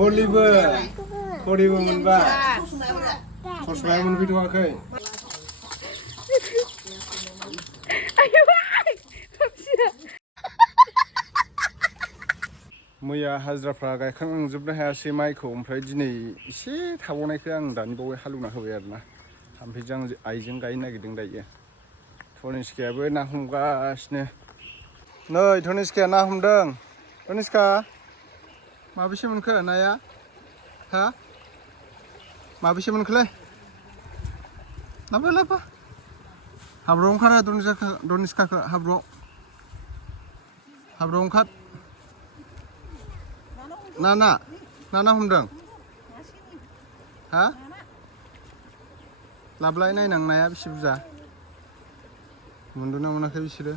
Koliबो मोनबाय ससमाया मोनफैथ'वाखै मैया हाजिराफ्रा गायखांजोबनो हायासै माइखौ ओमफ्राय दिनै एसे थाबावनायखौ आं दानि बावै हालेवना होबाय आरोना ओमफ्राय जों आइजों गायनो नागिरदों दायो धनिस्कायाबो ना हमगासिनो नै धनिस्काया ना हमदों धनिस्का माबेसे मोनखो नाया हा माबेसे मोनखोलै लाबो हाब्रुआव ओंखार धनिस्काखौ हाब्रुआव ओंखार ना हमदों हा लाबलाय नायनां नाया बेसे बुरजा मोनदोंना मोनाखै बिसोरो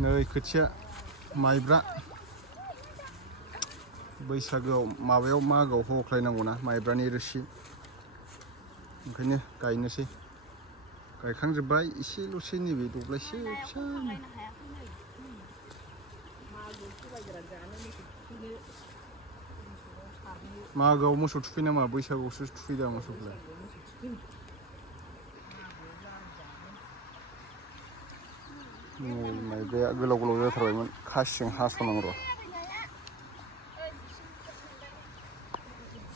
नै खोथिया माइब्रा बैसागोआव मागोआव हख्लायनांगौना माइब्रानि रोसि ओंखायनो गायनोसै गायखांजोब्बाय एसेल'सै नैबे दब्लायसे फिसा मागोआव मोसौ थुखैयो नामा बैसागुआवसो थुखैदा मोसौखौलाय माइब्राया गोलाव जाथारबायमोन खासिजों हास'नांगौ र'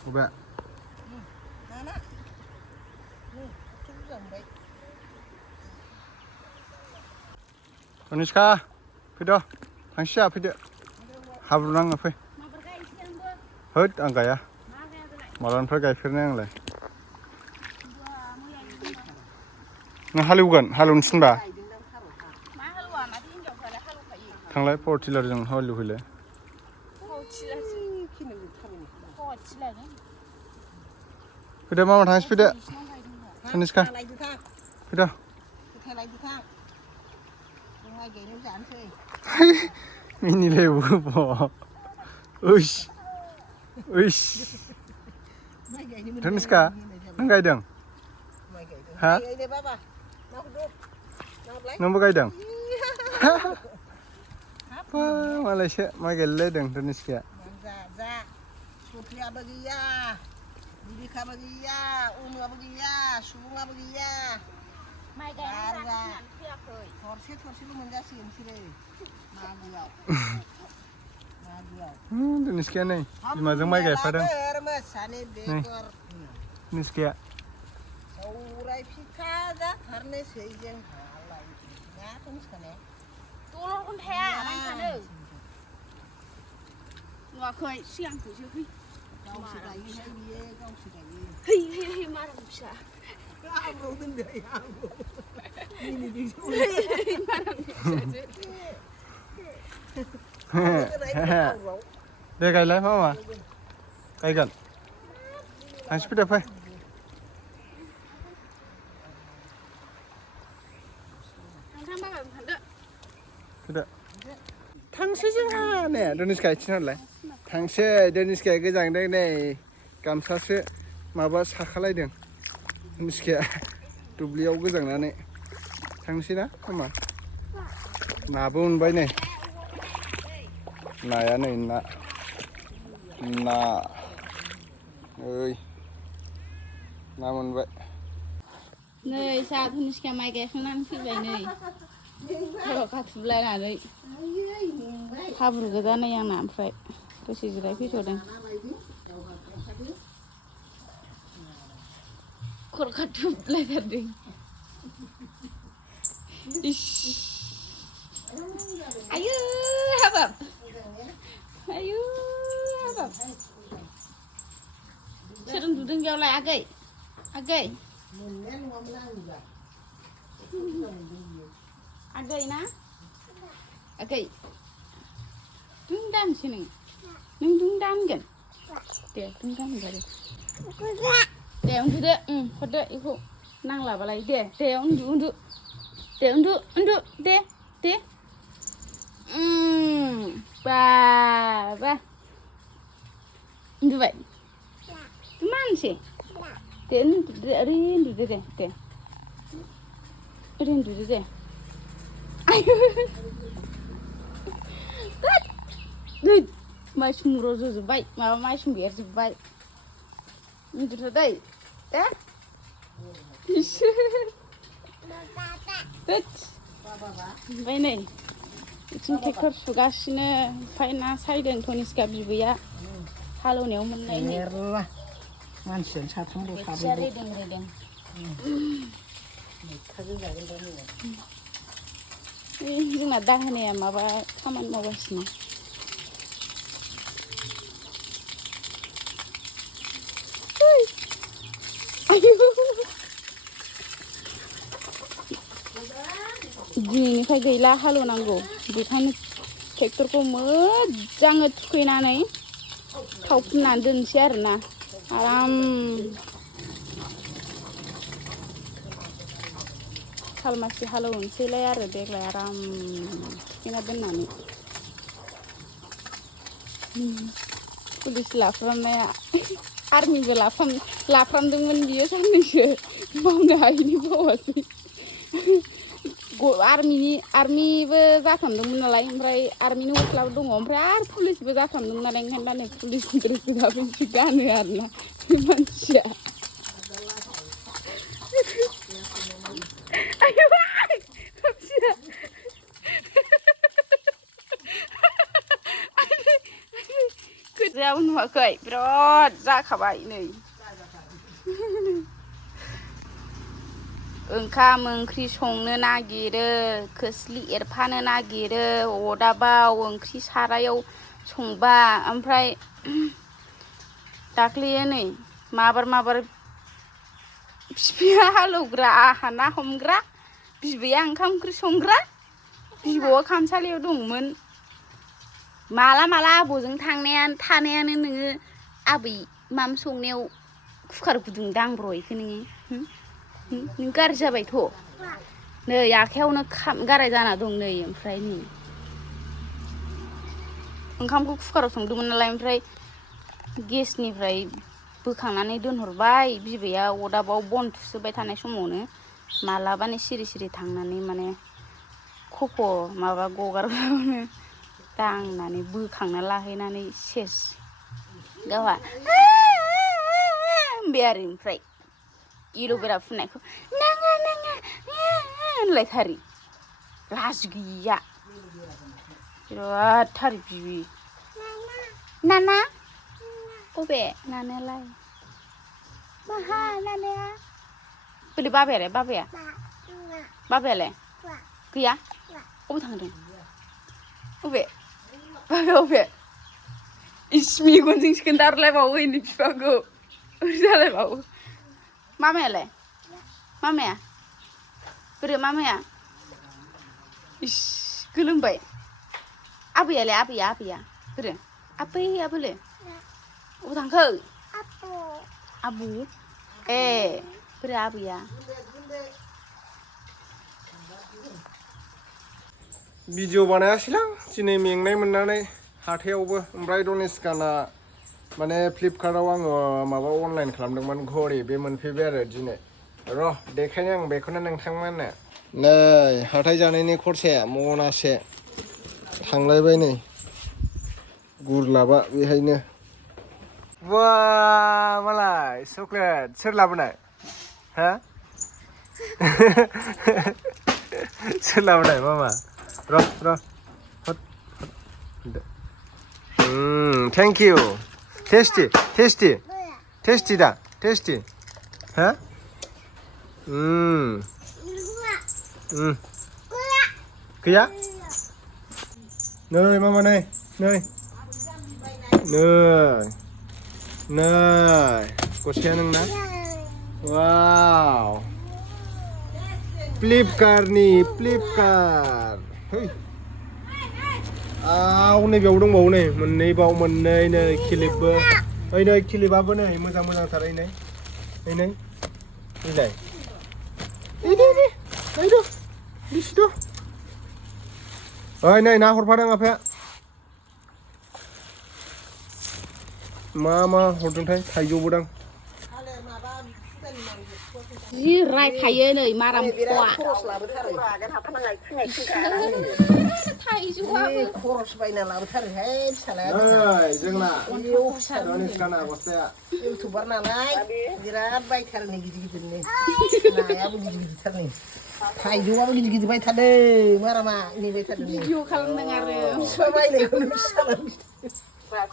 बबे धनिस्का फैद' थांसै जोंहा फैदो हाब्रु नाङो फै होद आं गाया मालानिफ्राय गायफेरनाय आंलाय नों हालेवनो थिनबा थांलाय पावार टिलारजों हालेवहैलाय फैदो मामा थांसै फैदो धनिस्का फैद' मिनिलायबावो धनिस्का नों गायदों हा नोंबो गायदों मालायसो माइ गायलायलायदों धनिस्काया सफ्रियाबो गैया बिदिखाबो गैया उनुआबो गैया सुबुङाबो गैया माइ गायना थरसेल' मोनजासिगोन बिसोरो मागोआव धनिस्काया नै बिमाजों माइ गायफादों धनिस्काया सौराय फिथा जाथारनोसै जोंहालाय ना धनिस्काया दलरखौनो थाया मानसियानो नुवाखै सिगांखौसो फै गावसो गायोहाय बियो गावसो गायो है माराम फिसा आंबो दोनदो आंबो दे गायलाय मामा गायगोन थांसै फैदो फै थांसै जोंहा ने धनिस्का आथिङालाय थांसै धनिस्काया गोजांदों नै गामसासो माबा साखालायदों धनिस्काया दुब्लियाव गोजांनानै थांसै ना मामा नाबो मोनबाय नै नाया नै ओइ ना मोनबाय नै जोंहा धनिस्का माइ गायखांनानै फैबाय नै खर' खाथुबलायनानै हाब्रु गोजा नै आंना ओमफ्राय दसे जिरायफैथ'दों खर' खाथुबलायथारदों आयु हाबाब सोर उन्दुदों बेयावलाय आगै आगै ना आगै दुं दानसै नों दुं दानगोन दे दुं दानगोन दे उन्दुदो हरदो बेखौ नांलाबालाय दे उन्दु दे बाबा उन्दुबाय मानसि दे उन्दुदो ओरै उन्दुदो दे ओरैनो दुदो दे आयु नै माइसुं रज'जोब्बाय माबा माइसुं बेरजोब्बाय उन्दुथ' दै दे ओमफ्राय नै बिथिं ट्रेक्टर सुगासिनो ओमफ्राय ना सायदों तनिष्का बिबैया हालेवनायाव मोननायनि मेरला मानसियानो साथामल' बोथिया साब्रैल' रेदों मैथाजों जागोन दा मैया जोंना दाहोनाया माबा खामानि मावगासिनो दिनैनिफ्राय गैला हालेवनांगौ बेखायनो ट्रेक्टरखौ मोजाङै थुखैनानै थाव फुननानै दोनसै आरोना आराम खालमासि हालेवनोसैलाय आरो देग्लाय आराम थुखैना दोननानै पुलिस लाफ्रामनाया आर्मिबो लाफ्रामदोंमोन बियो साननैसो मावनो हायैनि बावासै आर्मिबो जाफ्रामदोंमोन नालाय ओमफ्राय आर्मिनि गस्लाबो दङ ओमफ्राय आरो पुलिसबो जाफ्रामदोंमोन नालाय ओंखायनो दा नै पुलिसनि ड्रेसखौ दाबोसो गानो आरोना बे मानसिया गोजायाव नुवाखै बिराद जाखाबाय नै ओंखाम ओंख्रि संनो नागिरो खोस्लि एरफानो नागिरो अदाबाव ओंख्रि सारायाव संबा ओमफ्राय दाख्लैयो नै माबार बिफाया हालौग्रा आहा ना हमग्रा बिबैया ओंखाम ओंख्रि संग्रा बिबौआ खामसालियाव दंमोन माला आबौजों थानायानो नोङो आबै माम संनायाव कुकार गुदुं दांब्र'यखो नोङो नों गाज्रि जाबायथ' नै आखायावनो गाराय जाना दं नै ओमफ्राय नै ओंखामखौ कुकाराव संदोंमोन नालाय ओमफ्राय गेसनिफ्राय बोखांनानै दोनहरबाय बिबैया अदाबाव बन थुसोबाय थानाय समावनो मालाबानो सिरि थांनानै माने खफ' माबा गगारबानो दांनानै बोखांना लाहैनानै सेस गावहा होनबाय आरो ओमफ्राय एल'भेरा फुननायखौ नाङा होनलायथारो लाजि गैया बिराद थार बिबि नाना अबे नानायालाय माहा नानाया बोरै बाबायालाय गैया अबे थांदों अबे बाबाया अबे इस मेगनजोंसो खोन्थाहरलायबावो इनि बिफाखौ ओरै जालायबावो मामाया बोरै मामाया इस गोलोमबाय आबैया बोरो आबैयाबोलै अबाव थांखो आबौ ए बोरो आबैया भिडिअ बानायासैलां दिनै मेंनाय मोननानै हाथायावबो ओमफ्राय तनिष्काना माने फ्लिपकार्टआव आङो माबा अनलाइन खालामदोंमोन घरि बे मोनफैबाय आरो दिनै र' देखायनो आं बेखौनो नोंथांमोननो नै हाथाय जानायनि खरसाया मनासे थांलायबाय नै गुरलाबा बेहायनो वा मालाय चक्लेट सोर लाबोनाय हा सोर लाबोनाय मामा र' थेंक इउ टेस्टि दा टेस्टि हा गैया नै मामा नै गस्लाया नोंना वाव फ्लिपकार्ट है नैबेयाव दंबावो नै मोननै नै खिलिपबो नै खिलिपआबो नै मोजांथार नै बिलाय नै ना हरफादों आफाया मा हरदोंथाय थाइजौबो दां जि रायखायो नै माराम खवा खरस लाबोथारो थाइजौआबो खरस बायना लाबोथारोहाय फिसालाया जोंना धनिस्काना गस्लाया इउटुबार नालाय बिराद बायथारो नै गिदिर गिदिरनो नायाबो गिदिर गिदिरथारनो थाइजौआबो गिदिर गिदिर बायथारदों मारामा नेबाय थादों भिडिअ खालामदों आरो फिसा बायनायखौनो फिसाला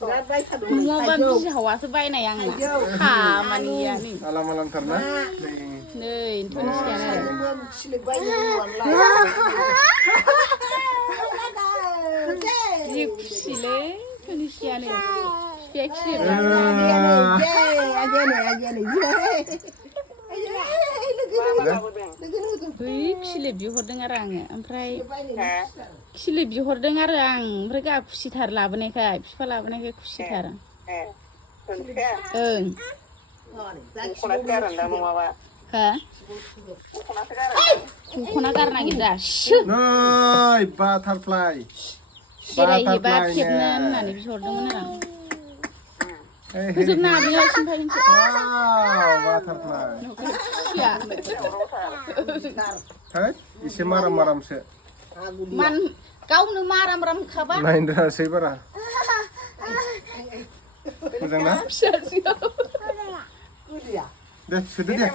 बिराद बायथारदों नङाबा बिहावासो बायनाय आंना खामानिया नै आलाम आलामथारना नै धनिस्कायानो सिलिक बायनो जि खुसिलै धनिस्कायानो बिफाया खिलिब बै खिलिब बिहरदों आरो आङो ओमफ्राय खिलिब बिहरदों आरो आं ओमफ्राय गाहा खुसिथार लाबोनायखाय बिफा लाबोनायखाय खुसिथार ओं दख'ना गारनो नागिरदा नै बाटारफ्लाइ बेरायहैबा खेबनो होननानै बिहरदोंमोन आरो आं फोजोबनो हादों सिन्था मोनसे बाटारफ्लाइ खुसिया एसे माराम मारामसो गावनो माराम राम खाबा नायनो रोङासै बारा मोजां ना दे सोदो दे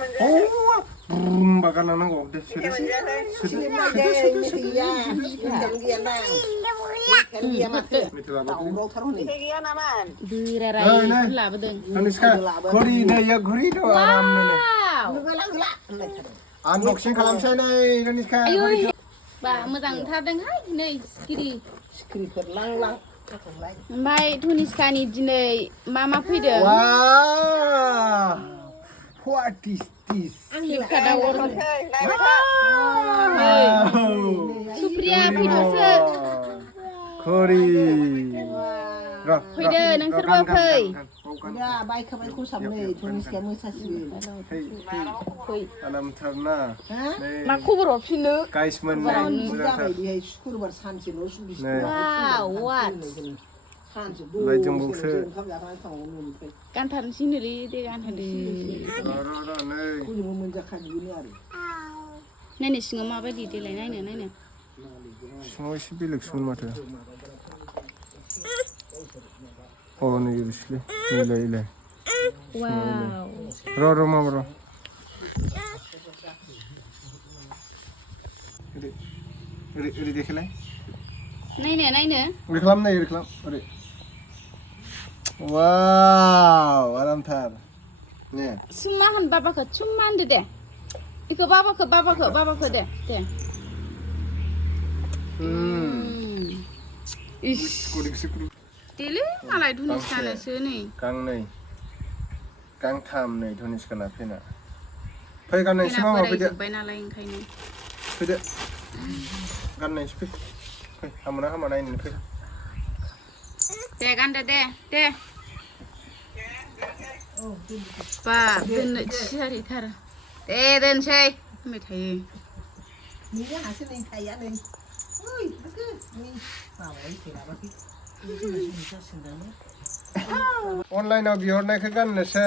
बुरुमबा गारलांनांगौ दे सोदो लाबोदों आनबक्सिं खालामसै नै धनिस्का बा मोजां ओंखारदोंहाय नै सिखिरिफोर लां लां ओमफ्राय धनिस्कानि दिनै मा फैदों What is this? फ्लिपकार्टआव सुप्रिया फैदोंसो खरि फैदो नोंसोरबो फै बायखाबाय खसाबनै धनिस्काया मोसासिगोन फै आलामथारना मा खबर हरफिनो गाइसमोन जाबाय बेहाय शुक्रुबार सानसेल' सुबिस लाइटजोंबावसो गानथारनोसै नोलै दे गानहोदो नायनो सिङाव माबायदि देलाय नायनो सिङाव एसे बेलेगसोमोन माथो नै बिसलै इलाय र' मामा र' ओरै देखायलाय नायनो ओरै खालाम ओरै वाव आरामथार ने सुम्मा होन बाबाखौ सुम्मा होनदो दे बेखौ बाबाखौ दे देलै मालाय धनिस्कानोसो नै गांनै गांथाम नै धनिस्काना फेना फै गाननायसै मामा फैदो नालाय ओंखायनो फैदो गाननायसै फै हामा नायनो फै दे गानदो दे बा दोननो थियारिथार दे दोनसै होनबाय थायो अनलाइनाव बिहरनायखौ गाननोसै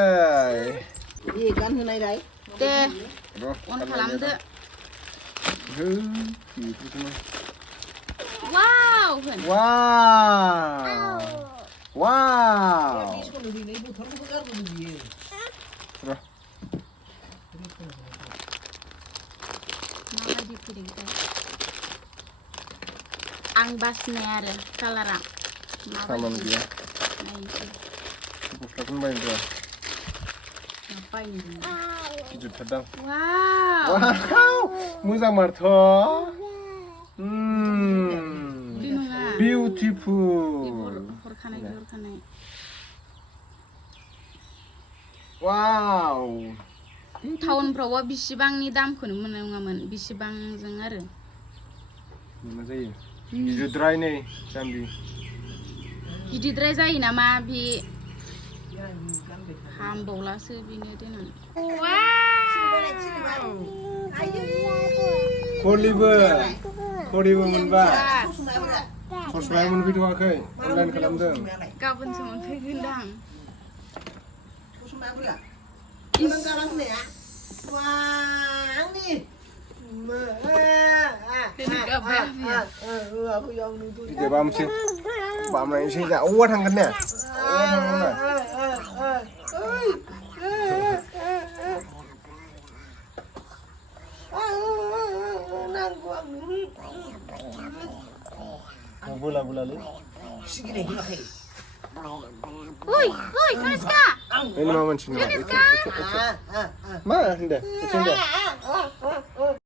गानहोनायलाय दे अन खालामदो वाव होन वाव माबायदि फैदों आं बासिनाय आरो कालारा सामान गैया नायनोसै गस्लाखौनो बायनो रोङा बायनो गिदिरथारदां वाव मोजां मारथ' बिउटिफुल हरखानाय वाव टाउनफ्रावबा बिसिबांनि दामखौनो मोननाय नङामोन बिसिबांजों आरो मोना जायो गिदिरद्राय नै जाम्बि गिदिरद्राय जायो नामा बे हामबावलासो बेनो देनां खरिबो मोनबाय ससमाया मोनफैथ'वाखै अनलाइन खालामदों गाबोनसो मोनफैगोनदां Mang đi. Aku yang itu. Dia bam sih. Bam này sih ya. Oh, thằng cái này. Oh, thằng này. Bola li. Segini lagi. Woi, Kaniska. Ini mama sini. Kaniska. Mana hendak? Sini.